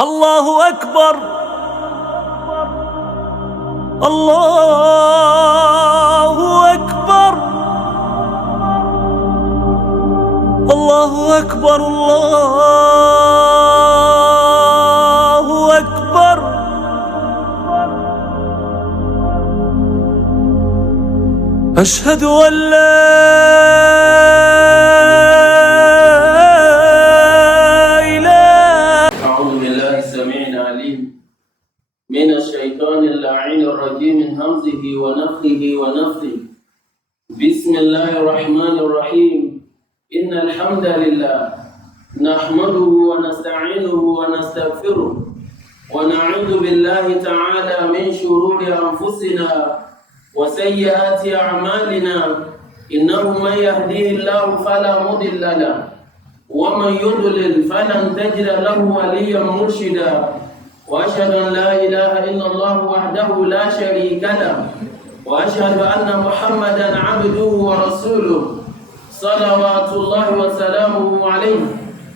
الله أكبر. الله أكبر. الله أكبر. الله أكبر. أشهد أن لا من الشيطان اللعين الرجيم من همزه ونفخه ونفثه. بسم الله الرحمن الرحيم. إن الحمد لله نحمده ونستعينه ونستغفره ونعوذ بالله تعالى من شرور أنفسنا وسيئات أعمالنا. إنه من يهديه الله فلا مضل له ومن يضلل فلن تجد له وليا مرشدا. وأشهد أن لا إله إلا الله وحده لا شريك له وأشهد أن محمدا عبده ورسوله صلوات الله وسلامه عليه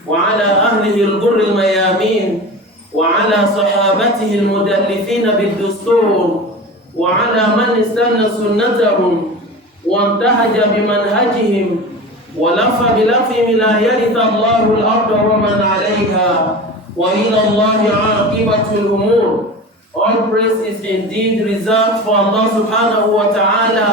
وعلى أهله الغر الميامين وعلى صحابته المدلفين بالدستور وعلى من استنى سنتهم وانتهج بمنهجهم ولف بلفهم لا يرث الله الأرض ومن عليها وَإِلَى اللَّهِ عَاقِبَةُ الْأُمُورِ. All praise is indeed reserved for Allah subhanahu wa ta'ala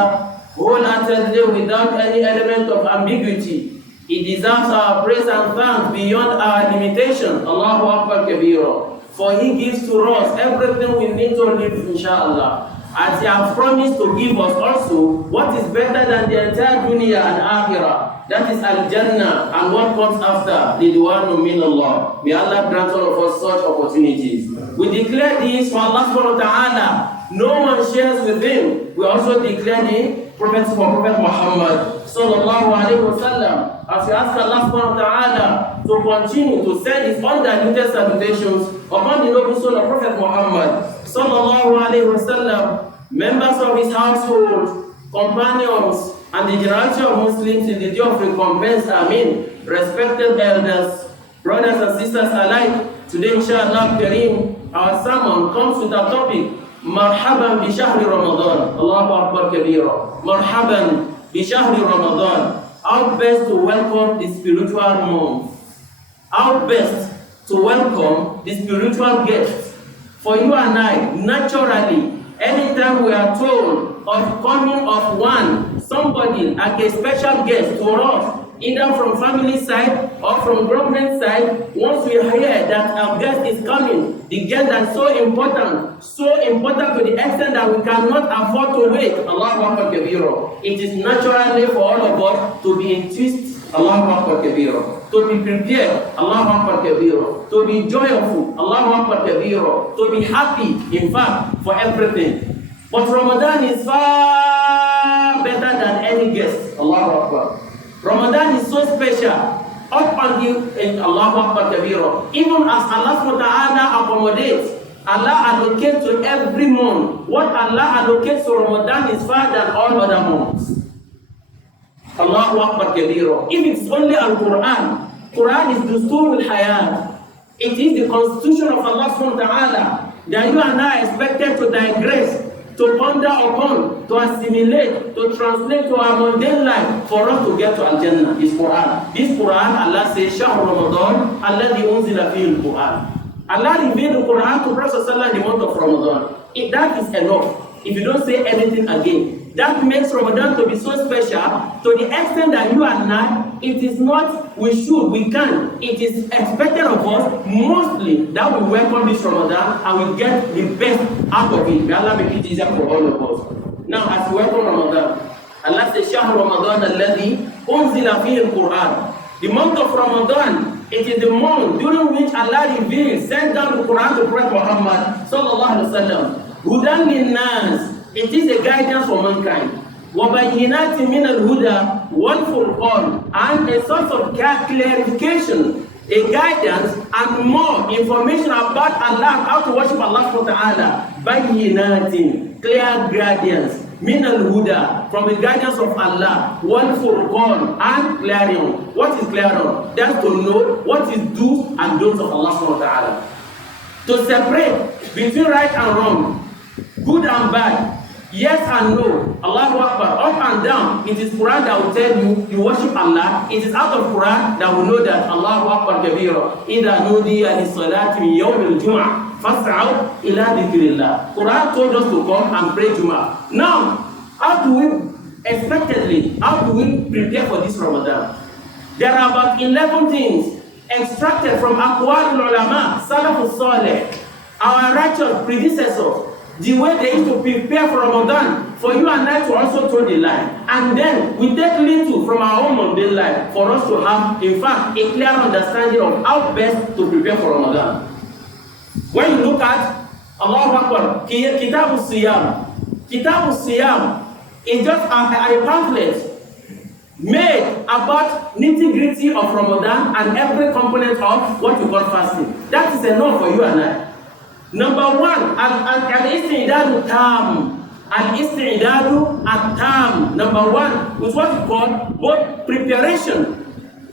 wholeheartedly without any element of ambiguity. He deserves our praise and thanks beyond our limitation. Allahu Akbar Kabira. For He gives to us everything we need to live, inshallah. As He has promised to give us also what is better than the entire dunya and akhirah. That is Al-Jannah and what comes after, Ridwanu min Allah. May Allah grant all of us such opportunities. We declare this for Allah subhanahu wa ta'ala. No one shares with Him. We also declare the Prophet Muhammad sallallahu alayhi wa sallam. As we ask Allah subhanahu wa ta'ala to continue to send His undiluted salutations upon the noble soul of Prophet Muhammad sallallahu alayhi wa sallam, members of his household, companions, and the generality of Muslims in the day of recompense. Amin. Respected elders, brothers and sisters alike, today inshallah Kareem, our sermon comes with a topic, Marhaban bi shahri Ramadan. Allahu Akbar Kabira. Marhaban bi shahri Ramadan. How best to welcome the spiritual month. How best to welcome the spiritual guest. For you and I, naturally, anytime we are told of coming of somebody like a special guest to us, either from family side or from government side, once we hear that our guest is coming, the guest is so important to the extent that we cannot afford to wait. Allahu Akbar Kabira. It is naturally for all of us to be enthused. Allahu Akbar Kabira. To be prepared, Allahu Akbar Kabira. To be joyful, Allahu Akbar Kabira. To be happy, in fact, for everything. But Ramadan is far better than any guest. Allahu Akbar. Ramadan is so special. Up until Allahu Akbar Kabira. Even as Allah subhanahu wa ta'ala accommodates, Allah allocates to every month. What Allah allocates to Ramadan is far than all other months. Allahu Akbar Kabira. If it's only Al-Quran, Quran is Dustur al-Hayat. It is the constitution of Allah subhanahu wa ta'ala that you and I are expected to digress, to ponder upon, to assimilate, to translate to our mundane life for us to get to Al-Jannah. Is Quran. This Quran, Allah says, Shahr Ramadan, alladhi unzila fihi al-Quran. Allah revealed the Quran to Prophet sallallahu in the month of Ramadan. If that is enough, if you don't say anything again, that makes Ramadan to be so special to the extent that you and I, it is not we should, we can. It is expected of us mostly that we welcome this Ramadan and we get the best out of it. May Allah make it easier for all of us. Now, as we welcome Ramadan, Allah says, Shahr Ramadan alladhi unzila fihi al-Quran. The month of Ramadan, it is the month during which Allah revealed, sent down the Quran to Prophet Muhammad sallallahu alaihi wasallam. Hudan lin-nas. It is a guidance for mankind. وَبَيِّنَاتٍ مِنَ الْهُدَى وَالْفُرْقَانِ. And a source of clarification, a guidance, and more information about Allah, how to worship Allah subhanahu wa ta'ala. بَيِّنَاتٍ. Clear guidance. مِنَ الْهُدَى. From the guidance of Allah. وَالْفُرْقَانِ. And clarion. What is clarion? That's to know what is do's and don'ts of Allah subhanahu wa ta'ala. to separate between right and wrong, good and bad, yes and no, Allahu Akbar, up and down. It is Quran that will tell you you worship Allah. It is out of Quran that will know that Allahu Akbar kabira. Idha nudiya lis-salati min yawm al-jum'ah fas'au ila dhikrillah. Quran told us to come and pray Jumaat. Now, how do we prepare for this Ramadan? There are about 11 things extracted from Aqwal al-Ulama, Salafus Saleh, our righteous predecessors, the way they used to prepare for Ramadan, for you and I to also toe the line. And then we take little from our own mundane life for us to have, in fact, a clear understanding of how best to prepare for Ramadan. When you look at Allahu Akbar, Kitab al-Siyam is just a pamphlet made about nitty-gritty of Ramadan and every component of what you call fasting. That is enough for you and I. Number one, al-istidadu tam. Al-istidadu at-tam. Number one is what we call both preparation,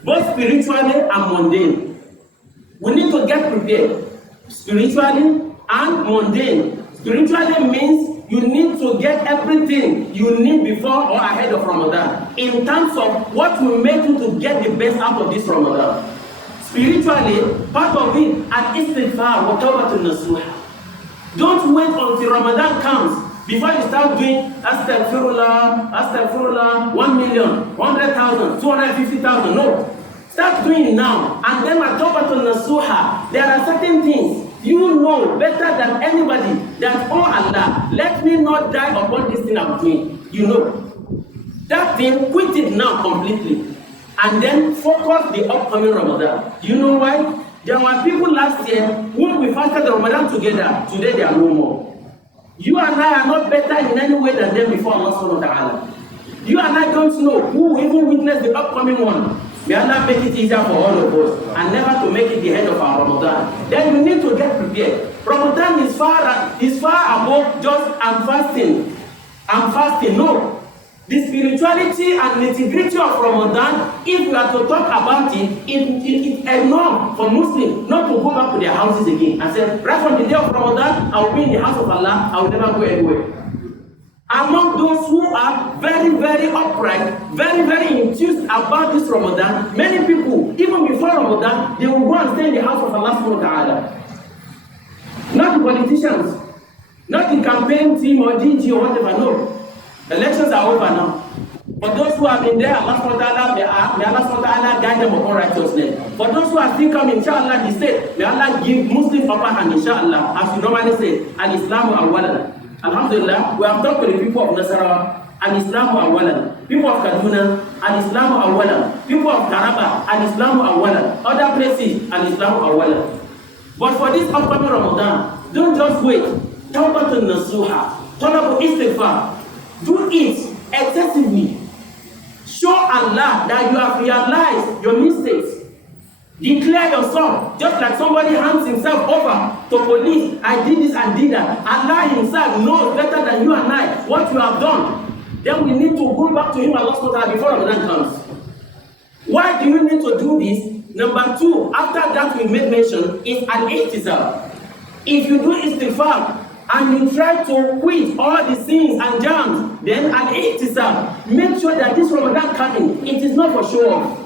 both spiritually and mundane. We need to get prepared spiritually and mundane. Spiritually means you need to get everything you need before or ahead of Ramadan in terms of what will make you to get the best out of this Ramadan. Spiritually, part of it, al-istighfar wa tawbatun nasuha. Don't wait until Ramadan comes before you start doing astaghfirullah, 1 million, 100,000, 250,000. No. Start doing it now. And then at tawbatun nasuha, there are certain things you know better than anybody that, oh Allah, let me not die upon this thing I'm doing. You know. That thing, quit it now completely. And then focus the upcoming Ramadan. You know why? There were people last year when we fasted the Ramadan together. Today they are no more. You and I are not better in any way than them before Allah subhanahu wa ta'ala. You and I don't know who even witnessed the upcoming one. May Allah make it easier for all of us and never to make it the end of our Ramadan. Then we need to get prepared. Ramadan is far above just I'm fasting. No. The spirituality and nitty-gritty of Ramadan, if we are to talk about it, it's enough for Muslims not to go back to their houses again and say, right from the day of Ramadan, I will be in the house of Allah, I will never go anywhere. Among those who are very, very upright, very, very enthused about this Ramadan, many people, even before Ramadan, they will go and stay in the house of Allah subhanahu wa ta'ala. Not the politicians, not the campaign team or DG or whatever, no. Elections are over now. For those who have been there, Allah subhanahu wa ta'ala, may Allah subhanahu wa ta'ala guide them upon righteousness. For those who are still coming, inshallah, he said, may Allah give Muslims upper hand, inshallah, as you normally say, al-Islamu awwalan. Alhamdulillah, we have talked to the people of Nasarawa, al-Islamu awwalan. People of Kaduna, al-Islamu awwalan. People of Taraba, al-Islamu awwalan. Other places, al-Islamu awwalan. But for this upcoming Ramadan, don't just wait. Tawbatun nasuha, talabu istighfar. Do it excessively. Show Allah that you have realized your mistakes. Declare yourself, just like somebody hands himself over to police. I did this and did that. Allah himself knows better than you and I what you have done. Then we need to go back to him Allah subhanahu wa ta'ala before Ramadan comes. Why do you need to do this? Number two, after that we made mention, is al-ihtisab. If you do istighfar and you try to quit all the sins and jams, then al-ihtisab, make sure that this Ramadan coming, it is not for show off.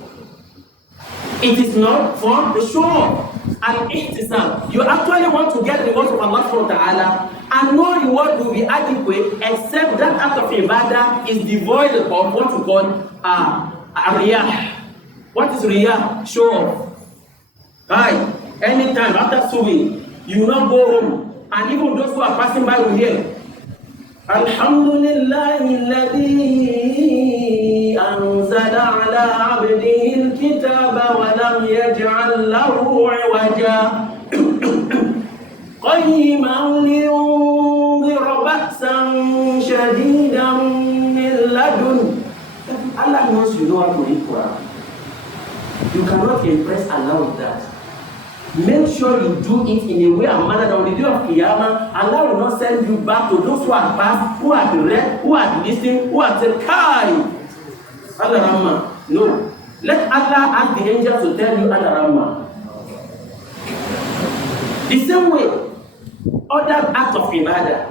It is not for the show off. Al-ihtisab, you actually want to get the reward of Allah subhanahu wa ta'ala, and no reward will be adequate except that act of ibadah is devoid of what we call riyah. What is riyah? Show off. Right. Anytime after subi, you will not go home, and even those who are passing by will hear, Alhamdulillahi alladhi anzala ala abdihi al-kitaba wa lam yaj'al lahu 'iwaja qayyiman liyunzira ba'san shadidan min ladun. Allah knows you know how to read Quran. You cannot impress Allah with that. Make sure you do it in a way and manner that on the day of Qiyamah, Allah will not send you back to those who have passed, who have read, who have listened, who have said, Kai, Allah Rahman. No. Let Allah ask the angels to tell you Allah Rahman. The same way, other acts of ibadah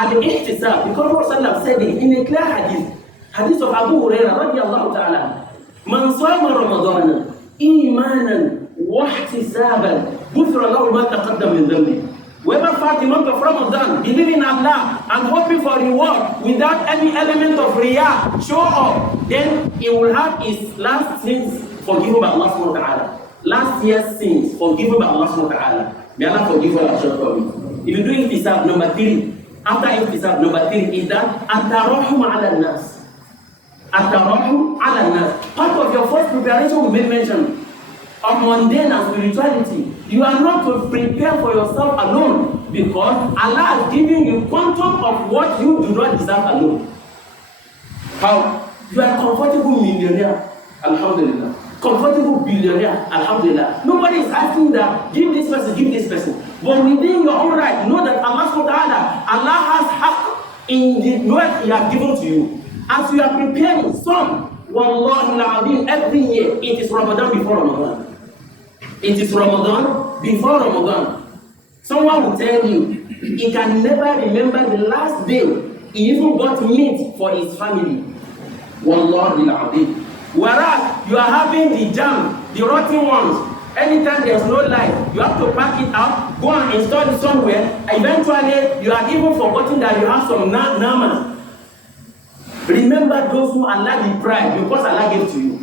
and the ihtisab, because Prophet said it in a clear hadith of Abu Hurairah radiyallahu ta'ala, man sama Ramadan imanan wa ihtisaban ghufira lahu ma taqaddama min dhanbi. Whoever fast the month of Ramadan, believing in Allah and hoping for reward without any element of riyah, show off, then he will have his last sins forgiven by Allah subhanahu wa ta'ala. Last year's sins forgiven by Allah subhanahu wa ta'ala. May Allah forgive all our shortcomings. If you do ihtisab, number 3, after ihtisab, number 3 is that at-tarahum ala nas. At-tarahum ala nas. Part of your first preparation we made mention of mundane and spirituality. You are not to prepare for yourself alone, because Allah has given you quantum of what you do not deserve alone. How? You are a comfortable millionaire, alhamdulillah. Comfortable billionaire, alhamdulillah. Nobody is asking that, give this person, give this person. But within your own right, know that Allah subhanahu wa ta'ala, Allah has haqq in the wealth He has given to you. As you are preparing some, wallahi al-azim, every year, it is Ramadan before Ramadan. It is Ramadan before Ramadan. Someone will tell you he can never remember the last day he even bought meat for his family. Wallahi al-azim. Whereas you are having the jam, the rotten ones. Anytime there's no light, you have to pack it out, go and install it somewhere. Eventually, you are even forgotten that you have some namas. Remember those who Allah deprived because Allah gave to you.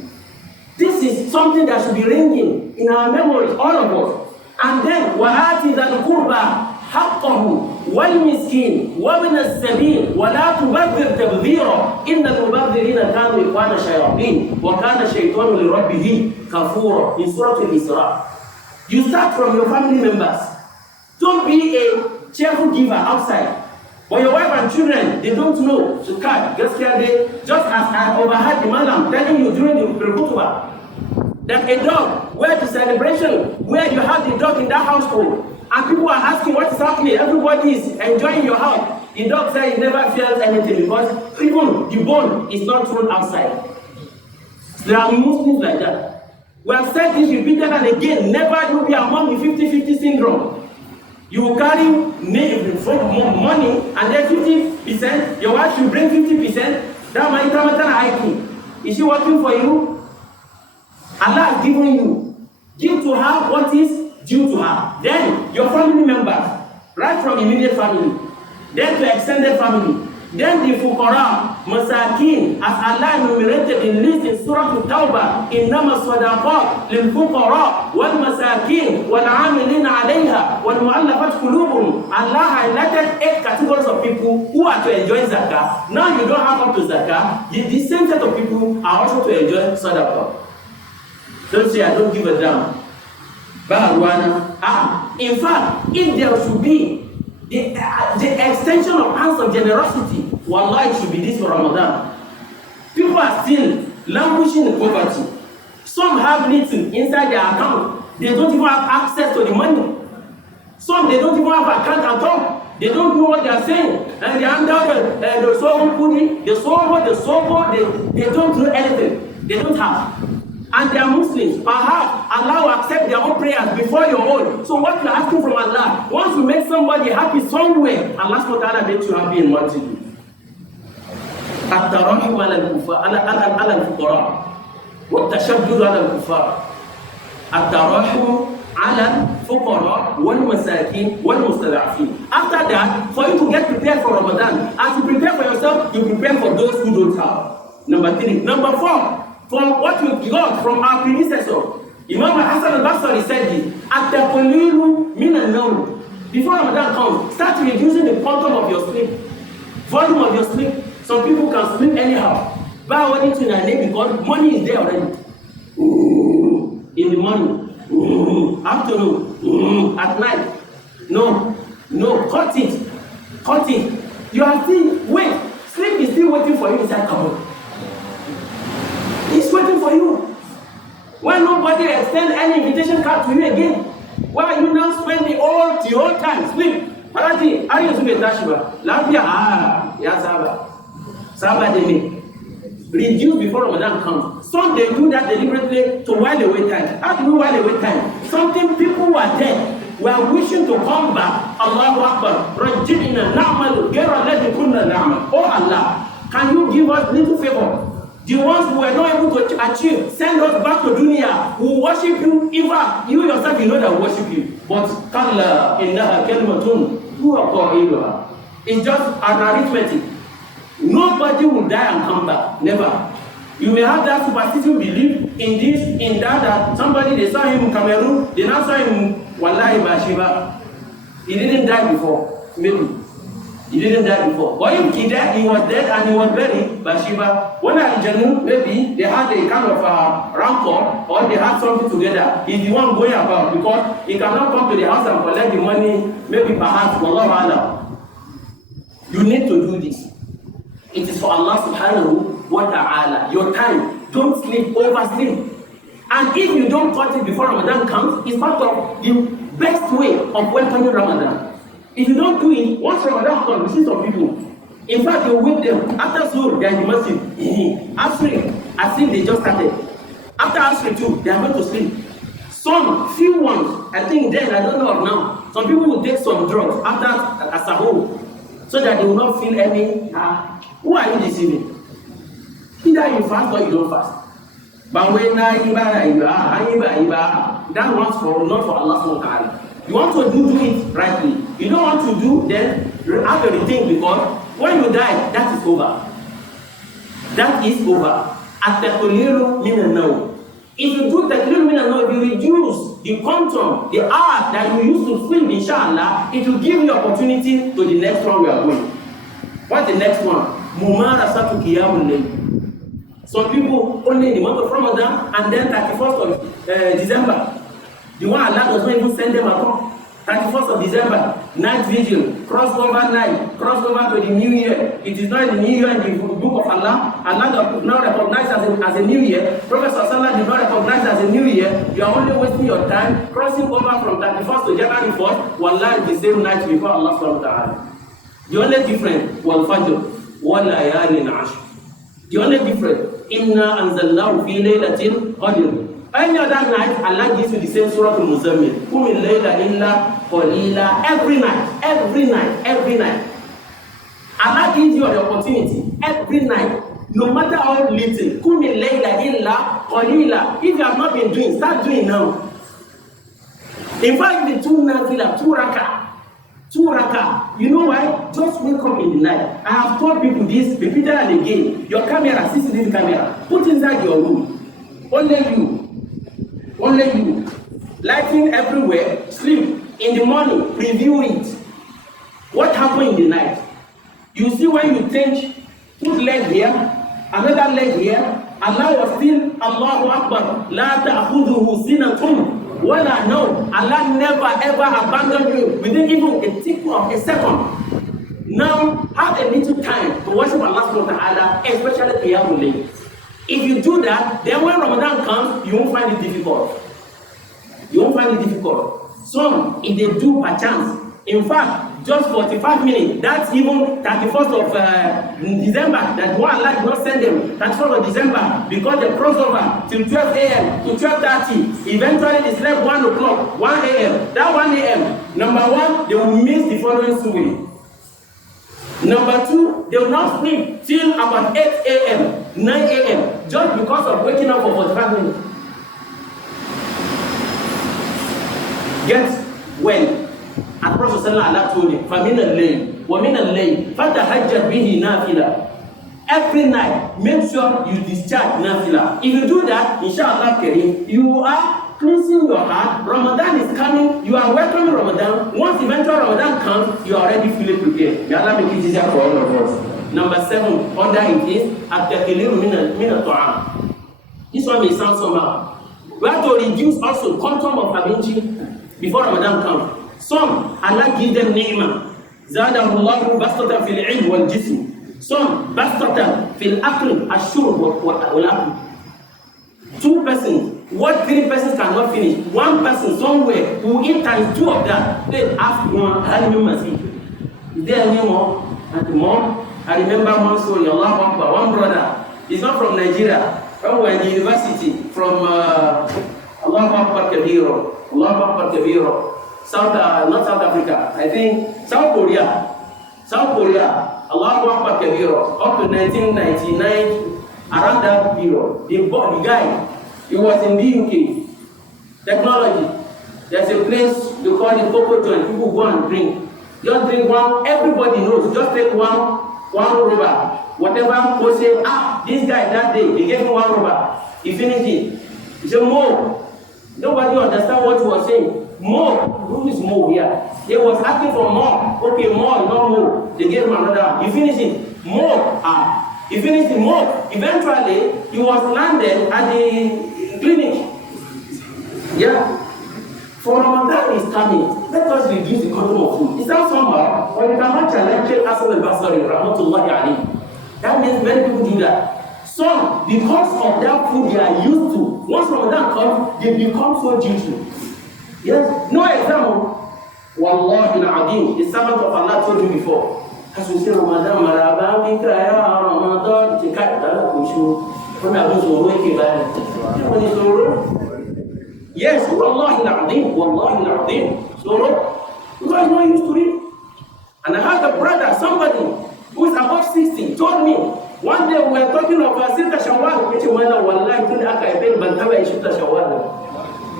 This is something that should be ringing in our memories, all of us. And then, وَآتِ ذَا الْقُرْبَى حَقَّهُ وَالْمِسْكِينِ وَابْنَ السَّبِيلِ وَلَا تُبَذِّرْ تَبْذِيرًا إِنَّ الْمُبَذِّرِينَ كَانُوا إِخْوَانَ الشَّيَاطِينِ وَكَانَ الشَّيْطَانُ لِرَبِّهِ كَفُورًا in Surah Al-Isra. You start from your family members. Don't be a cheerful giver outside. But your wife and children, they don't know. So God, just as I overheard the man telling you during the khutbah, that a dog, where the celebration, where you have the dog in that household, and people are asking what is happening, everybody is enjoying your house. The dog says he never feels anything because even the bone is not thrown outside. There are Muslims like that. We have said this repeated and again, never will be among the 50-50 syndrome. You will carry money and then 50%, your wife should bring 50%, that money come at hiking. Is she working for you? Allah has given you. Give to her what is due to her. Then your family members, right from immediate family, then to extended family, then the fuqara, masakin, as Allah enumerated in list in Surah Al-Tawbah, innama sadaqat lil fuqara wal masakin wal amilina alayha wal mu'allafat qulubuhum. Allah highlighted 8 categories of people who are to enjoy zakah. Now you don't have up to zakah. The same set of people are also to enjoy sadaqah. Don't say I don't give a damn. In fact, if there should be the extension of hands of generosity, wallahi, it should be this for Ramadan. People are still languishing in poverty. Some have little inside their account. They don't even have access to the money. Some, they don't even have account at all. They don't know what they are saying. And they hand out the soul pudding, the soul, they don't do anything. They don't have. And they are Muslims. Perhaps Allah will accept their own prayers before your own. So what you are asking from Allah, once you make somebody happy somewhere, Allah subhanahu wa ta'ala makes you happy in multitude. الترحم على الكفار على الفقراء والتشدد على الكفار. الترحم على الفقراء والمساكين والمستضعفين. After that, for you to get prepared for Ramadan, as you prepare for yourself, you prepare for those who don't have. Number 3. Number 4. From what we got from our predecessor, Imam Hassan al-Basri said this, at-taqlilu min an-nawm. Before Ramadan comes, start reducing the quantum of your sleep, volume of your sleep. Some people can sleep anyhow. Buy according to their name because money is there already. In the morning, afternoon, at night. No, cut it. You are still, wait, sleep is still waiting for you inside cupboard. He's waiting for you. When nobody extend any invitation card to you again, why are you now spending all the whole time sleep? Parati, are you to be Tashiba? Lapia, ya Saba de me. Reduce before Ramadan comes. Some they do that deliberately to while away time. How do you while away time? Something people who are dead, We are wishing to come back. Allahu Akbar. Rajibina na'malu ghayra alladhi kunna na'mal. Oh Allah, can you give us little favor? The ones who were not able to achieve, send us back to dunya. Who worship you, in fact, you yourself, you know that worship you. But kalla innaha kalimatun huwa qailuha. It's just an arithmetic. Nobody will die and come back. Never. You may have that superstition belief in this, in that somebody, they saw him in Cameroon, they now saw him Wallahi Bashiba. He didn't die before. Maybe. He didn't die before. But if he died, he was dead and he was buried Bashiba. When at Janu, maybe they had a kind of rancor or they had something together. He's the one going about because he cannot come to the house and collect the money, maybe perhaps Wallahu A'lam. You need to do this. It is for Allah subhanahu wa ta'ala. Your time. Don't sleep, oversleep. And if you don't cut it before Ramadan comes, it's part of the best way of welcoming Ramadan. If you don't do it, once Ramadan comes, you see some people. In fact, you whip them. After Zuhr, they are in the masjid. After, as if they just started. After Asr too, they are going to sleep. Some few ones, I think then, I don't know of now, some people will take some drugs after Asahur so that they will not feel any. Who are you deceiving? Either you fast or you don't fast. But when that one's for not for Allah subhanahu wa ta'ala. You want to do it rightly. You don't want to do, then have a rethink because when you die, that is over. That is over. At-taqlilu min an-nawm. If you do taqlilu min an-nawm, you reduce the quantum, the hours that you used to sleep, inshallah, it will give you opportunity to the next one we are going. What's the next one? Mumarasatu qiyamul layl. Some people only in the month of Ramadan and then 31st of December. The one Allah does not even send them at all. 31st of December, night vigil, crossover night, crossover to the new year. It is not the new year in the book of Allah. Allah does not recognize as a new year. Prophet Sallallahu did not recognize as a new year. You are only wasting your time crossing over from 31st to January 1st. Wallah is the same night before Allah subhanahu wa ta'ala. The only difference was Fajr. Wa layalin ashr. The only difference, Inna anzalnahu fi laylatil qadr. Any other night, Allah gives you the same surah to Muzammil. Qumil layla illa qalila. Every night. Allah gives you the opportunity every night, no matter how little. Qumil layla illa qalila. If you have not been doing, start doing now. In fact, the two raka. You know why? Just wake up in the night. I have told people this, repeated and again. Your camera, CCTV camera, put inside your room. Only you. Lighting everywhere, sleep. In the morning, review it. What happened in the night? You see when you think, put leg here, another leg here, Allah was still, Allahu Akbar, La ta'khudhuhu sinatun wala nawm. Allah never ever abandoned you within even a tick of a second. Now, have a little time to worship Allah subhanahu wa ta'ala, especially qiyamul layl. If you do that, then when Ramadan comes, you won't find it difficult. Some, if they do per chance, in fact, just 45 minutes, that's even 31st of December, that one Allah did not send them, 31st of December, because they crossed over till 12 a.m. to 12:30. Eventually, they slept 1 o'clock, 1 a.m. That 1 a.m., number one, they will miss the following sunnah. Number two, they will not sleep till about 8 a.m., 9 a.m., just because of waking up for 45 minutes. Get well. And Prophet Sallallahu told him, فَمِنَ اللَّيْلِ وَمِنَ اللَّيْلِ فَتَهَجَّدْ بِهِ نَافِلًا. Every night, make sure you discharge nafila. If you do that, inshallah Kareem, you are cleansing your heart. Ramadan is coming. You are welcoming Ramadan. Once eventual Ramadan comes, you are already feeling prepared. May Allah make it easier for all of us. Number 7, under it is at-taqlilu min at-ta'am. This one may sound somehow. We have to reduce also quantum of abinci before Ramadan comes. Some, Allah gives them ni'mah. Zadahu Allahu bastatan fil ilm wal jism. Some, bastatan fil aql ash-shurb wal aql. 2 persons, what 3 persons cannot finish. 1 person somewhere who eat times 2 of that. They ask one, is there any more? And more? I remember one story, Allahu Akbar, one brother. He's not from Nigeria. When we were in the university, from Allahu Akbar Kabiro. Allahu Akbar Kabiro. Not South Africa, I think South Korea. South Korea, Allahu Akbar Kabira, up to 1999, around that period, the guy, he was in the UK. Technology. There's a place they call it Coco Joint. People go and drink. Just drink one, everybody knows. Just take one rubber. Whatever people say, this guy that day, they gave him one rubber. He finished it. He said, more. Nobody understand what he was saying. More. Who is more here? He was asking for more. Okay, more, not more. They gave him another. He finished it. More. He finished it more. Eventually, he was landed at the clinic. Yeah. For Ramadan is coming. Let us reduce the consumption of food. Is that somehow? Or you cannot challenge Hassan al-Basri, rahmatullahi alayhi. That means many people do that. Some, because of that food they are used to, once Ramadan comes, they become so dutiful. Yes? No example. Wallahi al-Adim, the servant of Allah told you before. As we say Ramadan, Maraba, Mikaya, Ramadan, Chikata, Kushu, yes, Wallahi al-Adim, Wallahi al-Adim. So, you guys not used to it. And I had a brother, somebody who is above 60, told me, one day we were talking of Sita Shawwal, which was Wallahi, to the Akaibel, Bantaba, Sita Shawwal.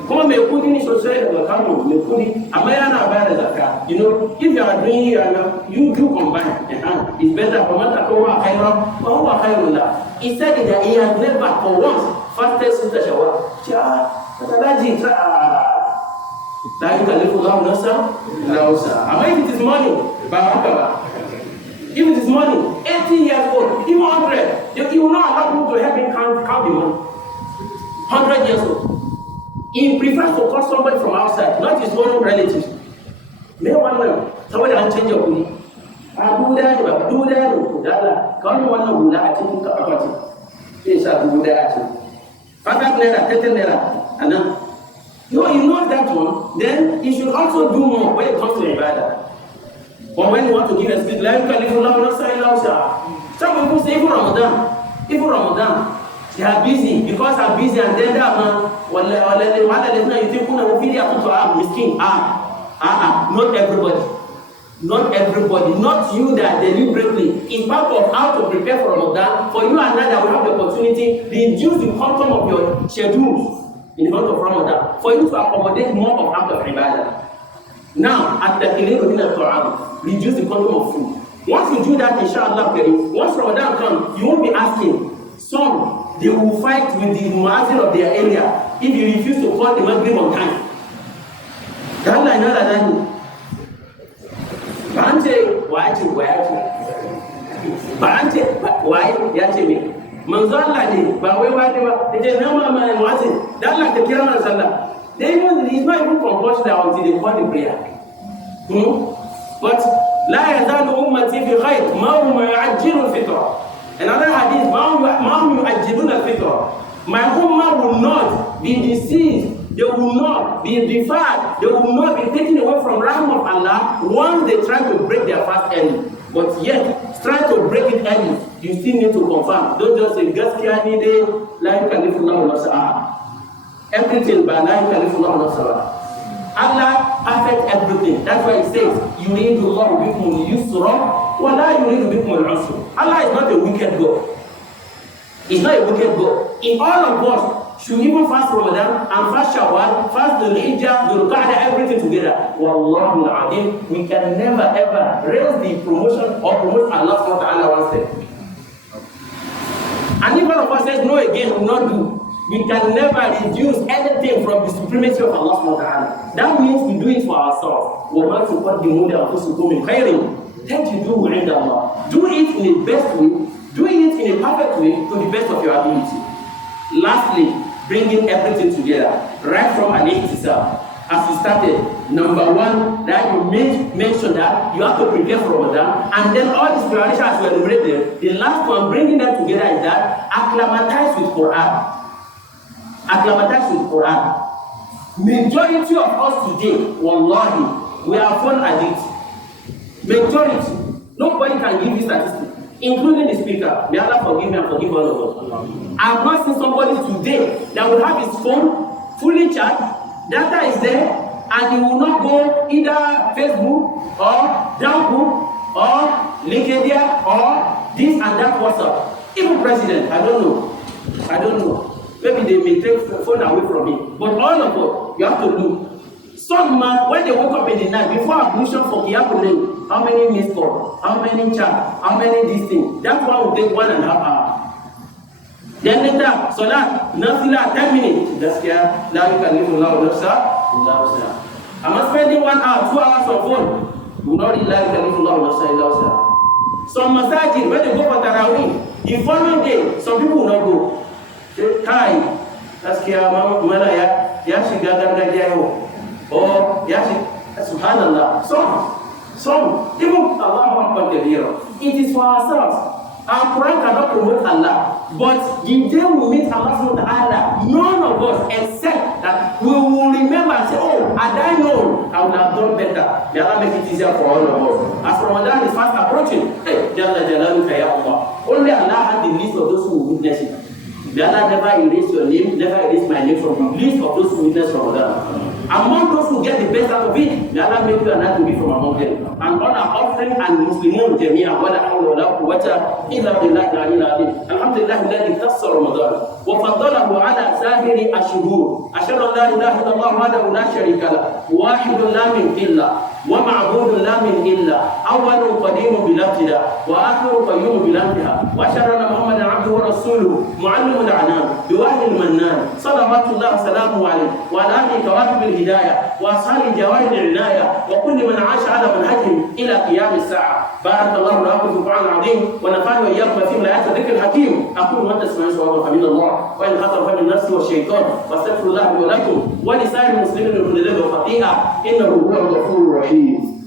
Come on, Mekudi ni society of Kamu, Mekudi, Amayana Barazaka. You know, if you are doing you do combine, it's better for Matakawa Kairam, or Kairunda. He said that he had never for once fasted Sita Shawwal. Like a little long Nasa. Am I it is money? Barakaba. If it is money, 18 years old, even 100, you will not allow people to help him count the money. 100 years old. He prefers to call somebody from outside, not his own relatives. May one know, somebody can change your money. Do that. Come one of that, I think about it. Yes, I do that. 5 naira, 10 naira, and then you know that one, then you should also do more when it comes to ibadah. Or when you want to give a speech, like some people say, even Ramadan, they are busy because they are busy, and then that man, you think not everybody, not you that deliberately. It's part of how to prepare for Ramadan. For you and I that will have the opportunity, reduce the quantum of your schedules in the month of Ramadan, for you to accommodate more of act of ibadah. Now, at the Quran, reduce the quantum of food. Once you do that, inshallah, once Ramadan comes, you won't be asking. Some, they will fight with the muazzin of their area if you refuse to call the Maghrib on time. Manzo Allah ne ba wai wani ba yace na ma mai muazzin dan Allah ka kira man sallah. They even it's not even compulsory until they call the prayer. But la yazalu ummati fi khair ma hum yu'ajjilu al-fitra. Another hadith, ma hum yu'ajjiluna al-fitra. My ummah will not be deceived, they will not be deferred, they will not be taken away from rahmah of Allah once they try to break their fast early. But yet, try to break it early, you still need to confirm. Don't just say, Gaskiya ni de la yukalifullahu nafsan. Everything by la yukalifullahu nafsan. Allah perfect everything. That's why it says, yuridullahu bikum al-yusra wa la yuridu bikum al-usra. Allah is not a wicked God. He's not a wicked God. If all of us should even fast Ramadan and fast Shawwal, fast the Hijjah, the Qa'dah, everything together, Wallahi al-Adim, we can never ever raise the promotion or promote Allah subhanahu wa ta'ala one step. And if one of us says no again, we will not do, we can never reduce anything from the supremacy of Allah subhanahu wa ta'ala. That means we do it for ourselves. وَمَا تُقَدِّمُوا لَأَنفُسِكُم مِّن خَيْرٍ تَجِدُوهُ عِندَ اللَّهِ. Do it in the best way, do it in a perfect way to the best of your ability. Lastly, bringing everything together, right from an ihtisab. As we started, number one, that you mention that you have to prepare for Ramadan, and then all these preparations were enumerated. The last one, bringing them together, is that acclimatize with Quran. Acclimatize with Quran. Majority of us today, wallahi, we are phone addicts. Majority. Nobody can give you statistics, including the speaker. May Allah forgive me and forgive all of us. I have not seen somebody today that will have his phone fully charged, data is there, and he will not go either Facebook or Yahoo or LinkedIn or this and that WhatsApp. Even president, I don't know. Maybe they may take the phone away from him. But all of us, you have to look. Some man, when they woke up in the night, before ablution for Qiyamul, how many missed calls, how many chat, how many this thing? That one will take 1.5 hours. Then later, Salat, Nafila, 10 minutes. That's here. Now you can live without nafsa. I'm spending 1 hour, 2 hours on phone. You not rely, you can live without nafsa. Some masajid, when they go for Tarawih, the following day, some people will not go. Say, Kai, that's here, Mama, ya shiga gargajiya yau. Or subhanallah. Some even Allah Akbar kabira. It is for ourselves. Our Quran cannot promote Allah, but the day we meet Allah subhanahu wa ta'ala, none of us except that we will remember and say, oh, had I known, I would have done better. May Allah make it easier for all of us. As Ramadan is fast approaching, hey, Jalla Jalaluka ya Allah. Only Allah has the list of those who will witness it. May Allah never erase your name, never erase my name from the list of those who witness Ramadan. Among those who get the best out of it, may Allah make you and I to be from among them. And all our offering and Muslimun Jamia, wala hawla wala quwwata illa billahi al-aliyyil azim. Alhamdulillah alladhi khassa Ramadan wa faddalahu ala sahiri ashhur. Ashhadu an la ilaha illallah wahdahu la sharika lahu, wahidun la min illa wa ma'budun la min illa, awwalun qadimun bila ibtida wa akhirun qayyumun bila intiha. Wa ashhadu anna Muhammadan abduhu wa rasuluhu muallimul anam biwahyi al-mannan. Salawatullah salamuhu alayhi wa ala alihi kawakib الهداية وأصحاب جواهر العناية وكل من عاش على منهجهم إلى قيام الساعة. بارك الله لكم في القرآن العظيم ونفعني وإياكم فيه من آيات الذكر الحكيم. أقول ما تسمعون صوابا فمن الله وإن خطر فمن نفسي والشيطان واستغفر الله لي ولكم ولسائر المسلمين من كل ذنب وخطيئة إنه هو الغفور الرحيم.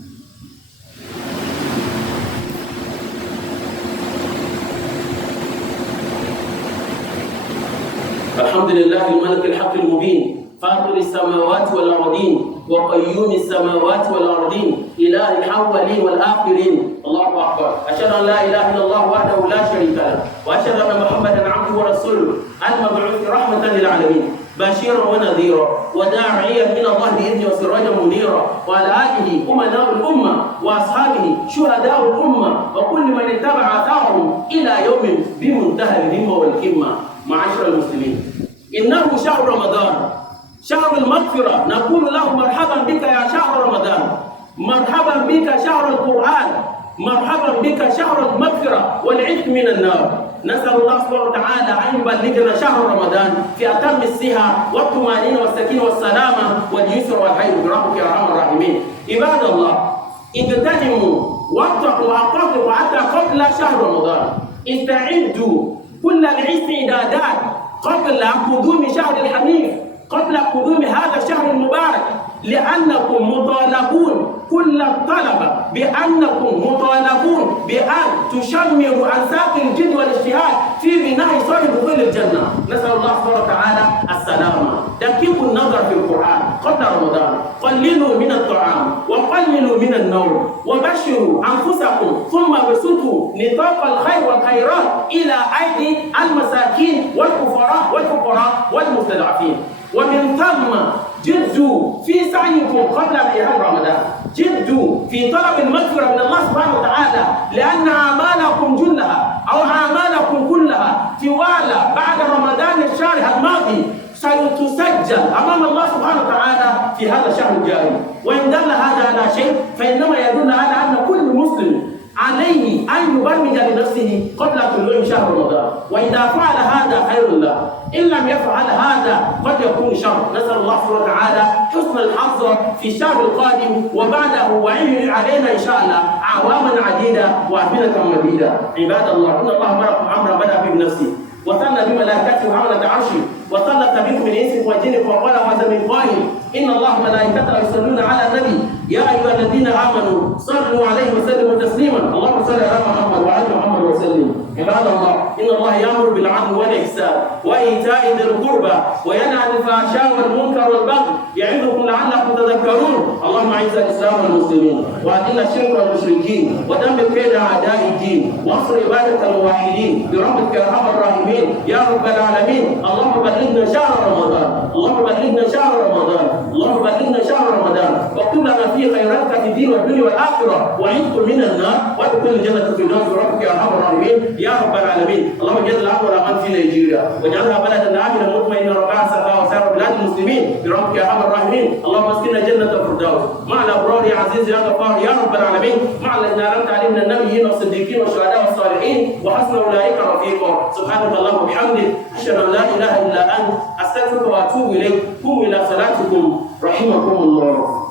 الحمد لله الملك الحق المبين فاطر السماوات والأرضين وقيوم السماوات والأرضين إله الأولين والآخرين. الله أكبر. أشهد أن لا إله إلا الله وحده لا شريك له وأشهد أن محمدا عبده ورسوله المبعوث رحمة للعالمين بشيرا ونذيرا وداعيا إلى الله بإذنه وسراجا منيرا وعلى آله أمناء الأمة وأصحابه شهداء الأمة وكل من اتبع آثارهم إلى يوم بمنتهى الهمة والكمة. معاشر المسلمين، إنه شهر رمضان شهر المغفرة. نقول له مرحبا بك يا شهر رمضان، مرحبا بك شهر القرآن، مرحبا بك شهر المغفرة والعتق من النار. نسأل الله سبحانه وتعالى أن يبلغنا شهر رمضان في أتم الصحة والطمأنينة والسكينة والسلامة واليسر والخير برحمتك يا أرحم الراحمين. عباد الله، اغتنموا واتقوا وأقربوا حتى قبل شهر رمضان. استعدوا كل الاستعدادات قبل قدوم شهر الحنيف، قبل قدوم هذا الشهر المبارك، لأنكم مطالبون كل الطلبة بأنكم مطالبون بأن تشمروا عن ساق الجد والاجتهاد في بناء صالح دخول الجنة. نسأل الله سبحانه وتعالى السلامة. دقيقوا النظر في القرآن قبل رمضان، قللوا من الطعام وقللوا من النوم وبشروا أنفسكم ثم بسطوا نطاق الخير والخيرات إلى أيدي المساكين والفقراء والمستضعفين. ومن ثم جدوا في سعيكم قبل انتهاء رمضان، جدوا في طلب المغفرة من الله سبحانه وتعالى، لأن أعمالكم جلها أو أعمالكم كلها طوال بعد رمضان الشهر الماضي ستسجل أمام الله سبحانه وتعالى في هذا الشهر الجاري. وإن دل هذا على شيء فإنما يدل على أن كل مسلم عليه أن يبرمج لنفسه قبل طلوع شهر رمضان، وإذا فعل هذا خير له، إن لم يفعل هذا قد يكون شر. نسأل الله سبحانه وتعالى حسن الحظ في الشهر القادم وبعده، وعين علينا إن شاء الله أعواما عديدة وأزمنة مديدة. عباد الله، إن الله أمركم أمرا بدأ به بنفسه وثنى بملائكته حملة عرشه وثلث بكم من إنس وجن وقال هذا من قائل إن الله ملائكته يصلون على النبي يا أيها الذين آمنوا صلوا عليه وسلموا تسليما. اللهم صل على محمد وعلى محمد وسلم. عباد الله، إن الله يأمر بالعدل والإحسان وإيتاء ذي القربى وينهى عن الفحشاء والمنكر والبغي يعظكم لعلكم تذكرون. اللهم أعز واعز الاسلام والمسلمين واذل الشرك والمشركين ودمر كيد اعداء الدين وانصر عبادة الموحدين برحمتك يا ارحم الراحمين يا رب العالمين. اللهم بلغنا شهر رمضان، اللهم بلغنا شهر رمضان، اللهم بلغنا شهر رمضان، واكتب لنا فيه خيراتك في الدين والدنيا والاخره، وعتق من النار، وادخل الجنه في النار برحمتك يا ارحم الراحمين يا رب العالمين. اللهم جل الامر والامان في نيجيريا واجعلها بلدا امنا مطمئنا رفيعا سخاء وسائر بلاد المسلمين برحمتك يا ارحم الراحمين. اللهم اسكننا جنه الفردوس مع الابرار يا عزيز يا غفار يا رب العالمين، مع الذين انعمت عليهم من النبيين والصديقين والشهداء والصالحين وحسن اولئك رفيقا. سبحانك اللهم وبحمدك اشهد ان لا اله الا انت استغفرك واتوب اليك. قوموا الى صلاتكم رحمكم الله.